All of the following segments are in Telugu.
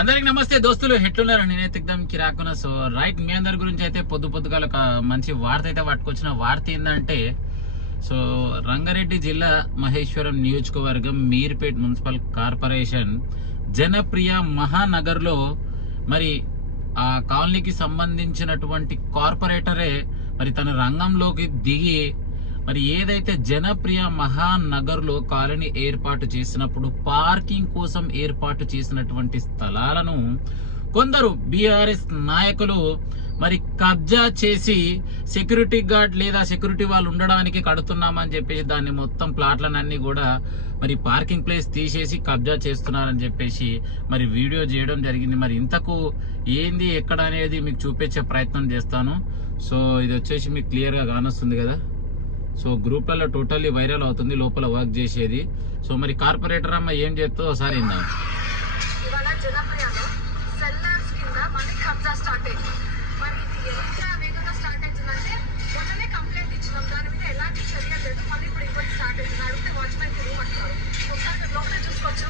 అందరికి నమస్తే దోస్తులు, ఎట్లున్నారు? నేనైతే ఎక్దమ్ కిరాకున్నా. సో రైట్, మీ అందరి గురించి అయితే పొద్దుగాల ఒక మంచి వార్త అయితే పట్టుకొచ్చిన. వార్త ఏంటంటే, సో రంగారెడ్డి జిల్లా మహేశ్వరం నియోజకవర్గం మీర్పేట్ మున్సిపల్ కార్పొరేషన్ జనప్రియ మహానగర్లో మరి ఆ కాలనీకి సంబంధించినటువంటి కార్పొరేటరే మరి తన రంగంలోకి దిగి మరి ఏదైతే జనప్రియ మహానగర్లో కాలనీ ఏర్పాటు చేసినప్పుడు పార్కింగ్ కోసం ఏర్పాటు చేసినటువంటి స్థలాలను కొందరు బీఆర్ఎస్ నాయకులు మరి కబ్జా చేసి సెక్యూరిటీ గార్డ్ లేదా సెక్యూరిటీ వాళ్ళు ఉండడానికి కడుతున్నామని చెప్పేసి దాన్ని మొత్తం ప్లాట్లనన్నీ కూడా మరి పార్కింగ్ ప్లేస్ తీసేసి కబ్జా చేస్తున్నారని చెప్పేసి మరి వీడియో చేయడం జరిగింది. మరి ఇంతకు ఏంది ఎక్కడ అనేది మీకు చూపించే ప్రయత్నం చేస్తాను. సో ఇది వచ్చేసి మీకు క్లియర్గా కానొస్తుంది కదా. సో గ్రూప్లలో టోటల్లీ వైరల్ అవుతుంది లోపల వర్క్ చేసేది. సో మరి కార్పొరేటర్ అమ్మ ఏం చెప్తుందో ఒకసారి ఇందా. ఇవాళ జనప్రియలో సెల్లర్స్ కింద మళ్ళీ కబ్జా స్టార్ట్ అయింది. మరి ఇది ఎంత వేగంగా స్టార్ట్ అవుతుందంటే మొన్ననే కంప్లైంట్ ఇచ్చినాం, దాని మీద ఎలాంటి చర్య లేదు. మళ్ళీ ఇప్పుడు ఇంకోటి స్టార్ట్ అవుతుంది. అడిగితే వాచ్మెన్ రూమ్ అంటున్నారు. ఒకసారి లోపల చూసుకోవచ్చు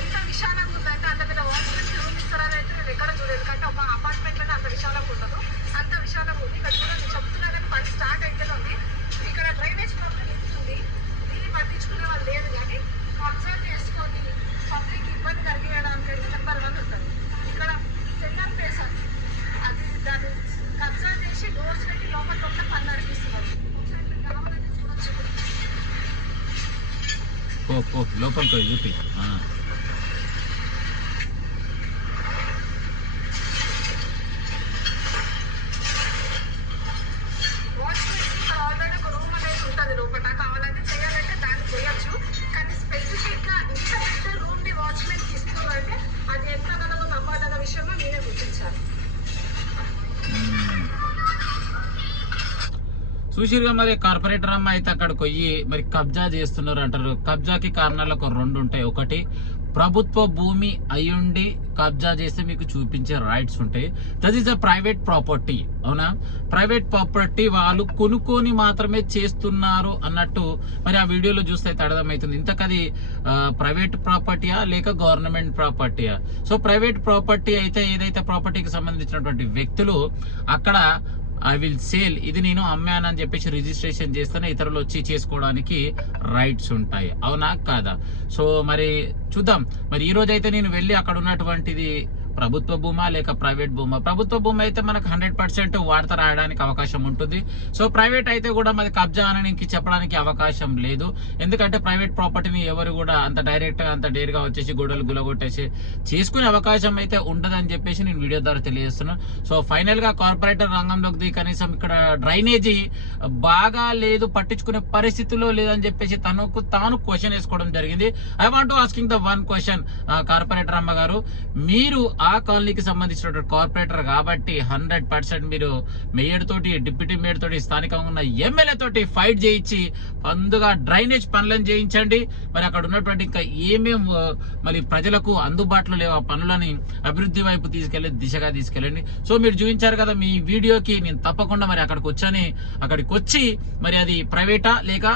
ఎంత విశాలంగా ఉందంటే. అంత పెద్ద వాచ్మెన్ రూమ్ ఇస్తారని అయితే నేను ఎక్కడ చూడలేదు. ఎందుకంటే ఒక అపార్ట్మెంట్లోనే అంత విశాలంగా ఉండదు, అంత విశాలంగా ఉంది. ఇక్కడ కూడా నేను చెప్తున్నా కానీ పని స్టార్ట్ అయితే ఉంది. ఇక్కడ డ్రైనేజ్ ప్రాబ్లం ఎక్కుతుంది, దీన్ని పట్టించుకునే వాళ్ళు లేదు. కానీ కబ్జా చేసుకొని పబ్లిక్ ఇబ్బంది కలిగేయడానికి అయితే నెంబర్ 1 ఉంటుంది. ఇక్కడ సెల్లర్ ప్లేస్ అది దాన్ని కబ్జా చేసి డోర్స్ పెట్టి లోపల మొత్తం పని నడిపిస్తున్నారు. ఒకసారి మీరు కావాలంటే చూడొచ్చు. లోపలికి చూపి. చూసిరుగా మరి కార్పొరేటర్ అమ్మ అయితే అక్కడికి పోయి మరి కబ్జా చేస్తున్నారు అంటారు. కబ్జాకి కారణాలు ఒక 2 ఉంటాయి. ఒకటి, ప్రభుత్వ భూమి అయ్యుండి కబ్జా చేస్తే మీకు చూపించే రైట్స్ ఉంటాయి. That is a private property. అవునా? ప్రైవేట్ ప్రాపర్టీ వాళ్ళు కొనుక్కొని మాత్రమే చేస్తున్నారు అన్నట్టు మరి ఆ వీడియోలో చూస్తే అయితే అర్థమవుతుంది. ఇంతకది ప్రైవేట్ ప్రాపర్టీయా లేక గవర్నమెంట్ ప్రాపర్టీయా? సో ప్రైవేట్ ప్రాపర్టీ అయితే ఏదైతే ప్రాపర్టీకి సంబంధించినటువంటి వ్యక్తులు అక్కడ ఐ విల్ సేల్, ఇది నేను అమ్మానని చెప్పేసి రిజిస్ట్రేషన్ చేస్తేనే ఇతరులు వచ్చి చేసుకోవడానికి రైట్స్ ఉంటాయి. అవునా కాదా? సో మరి చూద్దాం. మరి ఈ రోజు అయితే నేను వెళ్ళి అక్కడ ఉన్నటువంటిది ప్రభుత్వ భూమా లేక ప్రైవేట్ భూమా. ప్రభుత్వ భూమి అయితే మనకు 100% వార్త రాయడానికి అవకాశం ఉంటుంది. సో ప్రైవేట్ అయితే కూడా మరి కబ్జా అని చెప్పడానికి అవకాశం లేదు. ఎందుకంటే ప్రైవేట్ ప్రాపర్టీని ఎవరు కూడా అంత డైరెక్ట్ గా అంత డేర్ గా వచ్చేసి గొడవలు గులగొట్టేసి చేసుకునే అవకాశం అయితే ఉండదని చెప్పేసి నేను వీడియో ద్వారా తెలియజేస్తున్నాను. సో ఫైనల్ గా కార్పొరేటర్ రంగంలోకి దిగి కనీసం ఇక్కడ డ్రైనేజీ బాగా లేదు, పట్టించుకునే పరిస్థితిలో లేదని చెప్పేసి తనకు తాను క్వశ్చన్ వేసుకోవడం జరిగింది. I want to asking the one question, corporator అమ్మ గారు, మీరు ఆ కాలనీకి సంబంధించినటువంటి కార్పొరేటర్ కాబట్టి 100% మీరు మేయర్ తోటి, డిప్యూటీ మేయర్ తోటి, స్థానికంగా ఉన్న ఎమ్మెల్యే తోటి ఫైట్ చేయించి పందుగా డ్రైనేజ్ పనులను చేయించండి. మరి అక్కడ ఉన్నటువంటి ఇంకా ఏమేం మరి ప్రజలకు అందుబాటులో లేవు ఆ పనులని అభివృద్ధి వైపు దిశగా తీసుకెళ్ళండి. సో మీరు చూపించారు కదా మీ వీడియోకి, నేను తప్పకుండా మరి అక్కడికి వచ్చి మరి అది ప్రైవేటా లేక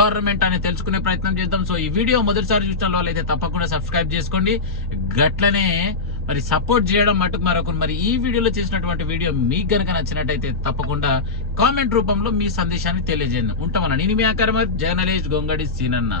గవర్నమెంట్ అని తెలుసుకునే ప్రయత్నం చేద్దాం. సో ఈ వీడియో మొదటిసారి చూసిన వాళ్ళు అయితే తప్పకుండా సబ్స్క్రైబ్ చేసుకోండి. గట్లనే మరి సపోర్ట్ చేయడం మటుకు మరొక. మరి ఈ వీడియోలో చేసినటువంటి వీడియో మీకు గనక నచ్చినట్టయితే తప్పకుండా కామెంట్ రూపంలో మీ సందేశాన్ని తెలియజేయండి. ఉంటామన్నా. నేను మీ ఆకారం జర్నలిస్ట్ గొంగడి సీనన్న.